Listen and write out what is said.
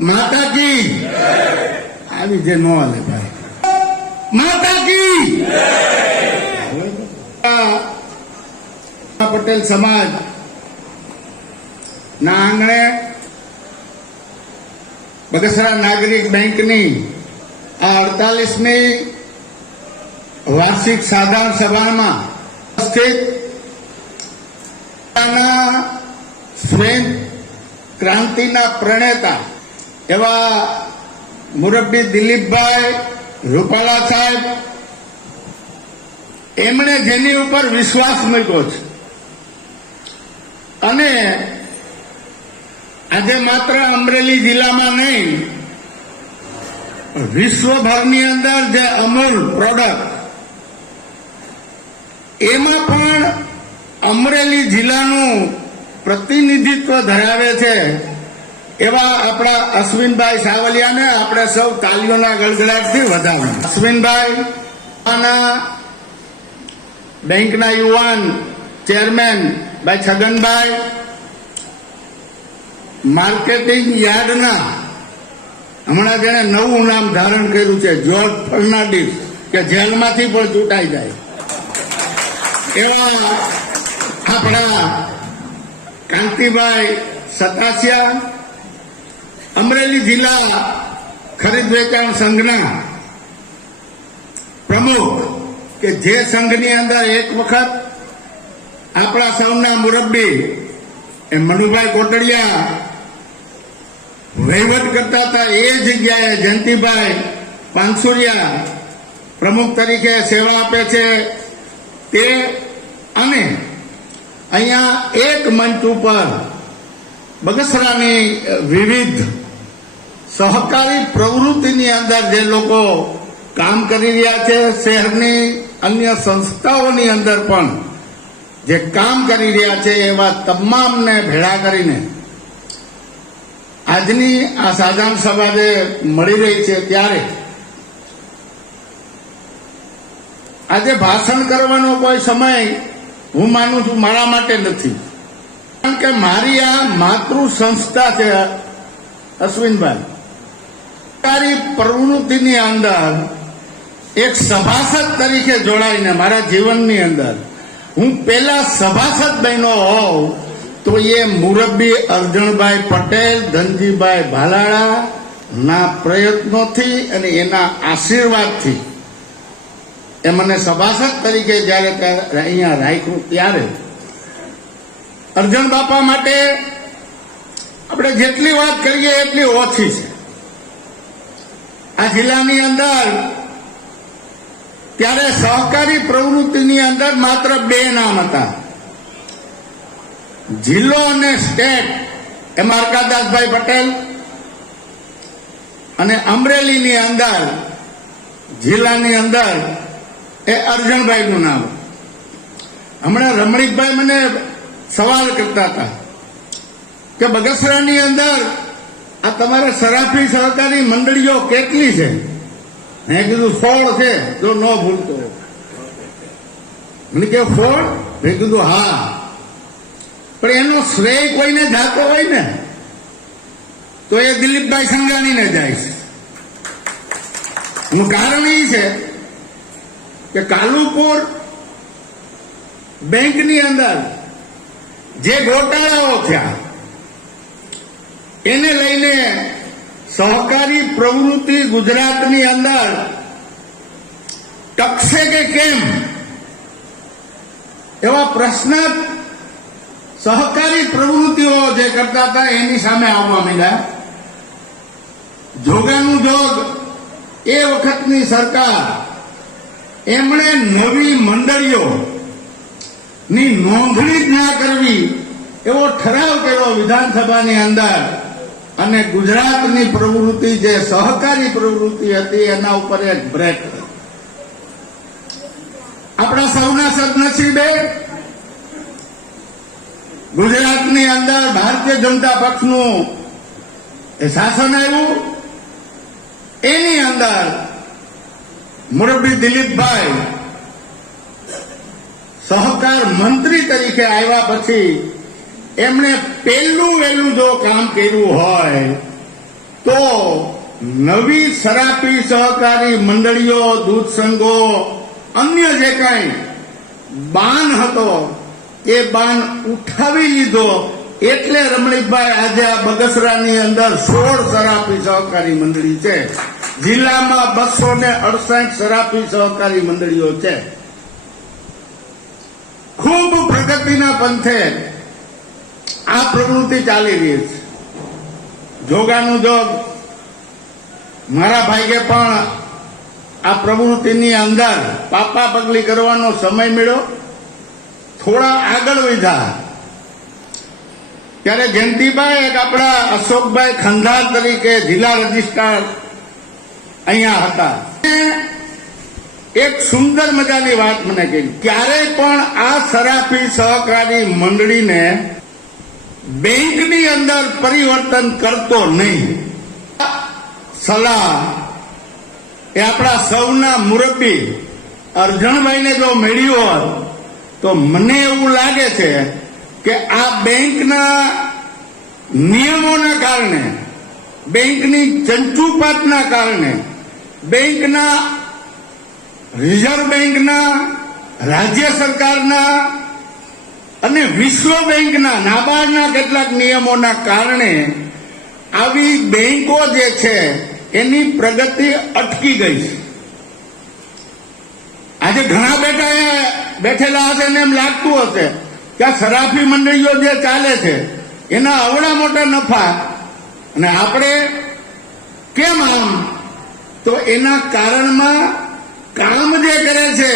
માતા કી આવી જે નો હાલે ભાઈ, માતા કી પટેલ સમાજ ના આંગણે બગસરા નાગરિક બેંકની આ 48મી વાર્ષિક સાધારણ સભામાં ઉપસ્થિત શ્વેત ક્રાંતિના પ્રણેતા એવા મુરબ્બી દિલીપભાઈ રૂપાલા સાહેબ, એમણે જેની ઉપર વિશ્વાસ મૂક્યો છે અને આજે માત્ર અમરેલી જિલ્લામાં નહીં, વિશ્વભરની અંદર જે અમૂલ પ્રોડક્ટ, એમાં પણ અમરેલી જિલ્લાનું પ્રતિનિધિત્વ ધરાવે છે એવા આપણા અશ્વિનભાઈ સાવલિયાને આપણે સૌ તાલીઓના ગડગડાટથી વધાવીએ. અશ્વિનભાઈ બેંકના યુવાન ચેરમેન ભાઈ છગનભાઈ, માર્કેટિંગ યાર્ડના હમણાં જેને નવું નામ ધારણ કર્યું છે જ્યોર્જ ફર્નાન્ડીસ, કે જેલમાંથી પણ ચૂંટાઈ જાય એવા આપણા કાંતિભાઈ સતાસિયા, અમરેલી જિલ્લા ખરીદ વેચાણ સંઘના પ્રમુખ, કે જે સંઘની અંદર એક વખત આપણા સૌના મુરબ્બી એ મનુભાઈ કોટડિયા વહીવટ કરતા હતા, એ જગ્યાએ જયંતિભાઈ પાનસુરિયા પ્રમુખ તરીકે સેવા આપે છે તે, અને અહીંયા એક મંચ ઉપર બગસરાની વિવિધ સહકારી પ્રવૃત્તિની અંદર જે લોકો કામ કરી રહ્યા છે, શહેરની અન્ય સંસ્થાઓની અંદર પણ જે કામ કરી રહ્યા છે, એવા તમામને ભેળા કરીને આજની આ સાધારણ સભા જે મળી રહી છે, ત્યારે આજે ભાષણ કરવાનો કોઈ સમય હું માનું છું મારા માટે નથી, કારણ કે મારી આ માતૃ સંસ્થા છે અશ્વિનભાઈ. સરકારી પ્રવૃત્તિની અંદર એક સભાસદ તરીકે જોડાઈને મારા જીવનની અંદર હું પેલા સભાસદ બન્યો હોઉં તો એ મુરબ્બી અરજણભાઈ પટેલ, ધનજીભાઈ ભાલાળા ના પ્રયત્નોથી અને એના આશીર્વાદથી એ મને સભાસદ તરીકે જયારે અહીંયા રાખ્યું, ત્યારે અરજણ બાપા માટે આપણે જેટલી વાત કરીએ એટલી ઓછી છે. આ જિલ્લાની અંદર ત્યારે સહકારી પ્રવૃત્તિની અંદર માત્ર 2 નામ હતા, જિલ્લો અને સ્ટેટ, એમાં અરકાદાસભાઈ પટેલ, અને અમરેલીની અંદર જિલ્લાની અંદર એ અરજણભાઈનું નામ. હમણાં રમણીકભાઈ મને સવાલ કરતા હતા કે બગસરાની અંદર આ તમારે સરાફી સહકારી મંડળીઓ કેટલી છે? મેં કીધું 16 છે, જો ન ભૂલતો. મને કે 16? મેં કીધું હા, પણ એનો શ્રેય કોઈને જાતો હોય ને તો એ દિલીપભાઈ સંઘાણીને જાય છે. હું કારણ એ છે કે કાલુપુર બેંકની અંદર જે ગોટાળાઓ થયા એને લઈને સહકારી પ્રવૃત્તિ ગુજરાતની અંદર ટકશે કે કેમ એવા પ્રશ્ન સહકારી પ્રવૃત્તિઓ જે કરતા હતા એની સામે આવવા માંડ્યા. જોગાનું જોગ એ વખતની સરકાર, એમણે નવી મંડળીઓ ની નોંધણી જ ના કરવી એવો ઠરાવ કર્યો વિધાનસભાની અંદર, અને ગુજરાતની પ્રવૃત્તિ જે સહકારી પ્રવૃત્તિ હતી એના ઉપર એક બ્રેક. આપણા સૌના સદનસીબે ગુજરાતની અંદર ભારતીય જનતા પક્ષનું એ શાસન આવ્યું. એની અંદર મુરબ્બી દિલીપભાઈ સહકાર મંત્રી તરીકે આવ્યા પછી એમણે પહેલું વહેલું જો કામ કર્યું હોય તો નવી સરાફી સહકારી મંડળીઓ, દૂધ સંઘો, અન્ય જે કાંઈ બાન હતો એ બાન ઉઠાવી લીધો. એટલે રમણીકભાઈ આજે આ બગસરાની અંદર 16 સરાફી સહકારી મંડળી છે. જિલ્લામાં 268 સરાફી સહકારી મંડળીઓ છે. ખૂબ પ્રગતિના પંથે આ પ્રવૃત્તિ ચાલી રહી છે. જોગાનું જોગ મારા ભાઈએ પણ આ પ્રવૃત્તિની અંદર પાપા પગલી કરવાનો સમય મળ્યો. થોડા આગળ વધ્યા ત્યારે જયંતિભાઈ એક આપણા અશોકભાઈ ખંધાર તરીકે જિલ્લા રજિસ્ટ્રાર અહીંયા હતા. એક સુંદર મજાની વાત મને કહી, ક્યારેય પણ આ સરાફી સહકારી મંડળીને બેંકની અંદર પરિવર્તન કરતો નહીં. સલાહ એ આપણા સૌના મુરબ્બી અરજણભાઈને જો મળ્યો હોત તો મને એવું લાગે છે કે આ બેંકના નિયમોના કારણે, બેંકની ચંચુપાતના કારણે, બેંકના રિઝર્વ બેંકના, રાજ્ય સરકારના અને વિશ્વ બેંકના, નાબાર્ડના કેટલાક નિયમોના કારણે આવી બેંકો જે છે એની પ્રગતિ અટકી ગઈ છે. આજે ઘણા બેઠેલા હશે ને એમ લાગતું હશે કે આ સરાફી મંડળીઓ જે ચાલે છે એના અવડા મોટા નફા, અને આપણે કેમ આમ? તો એના કારણમાં કામ જે કરે છે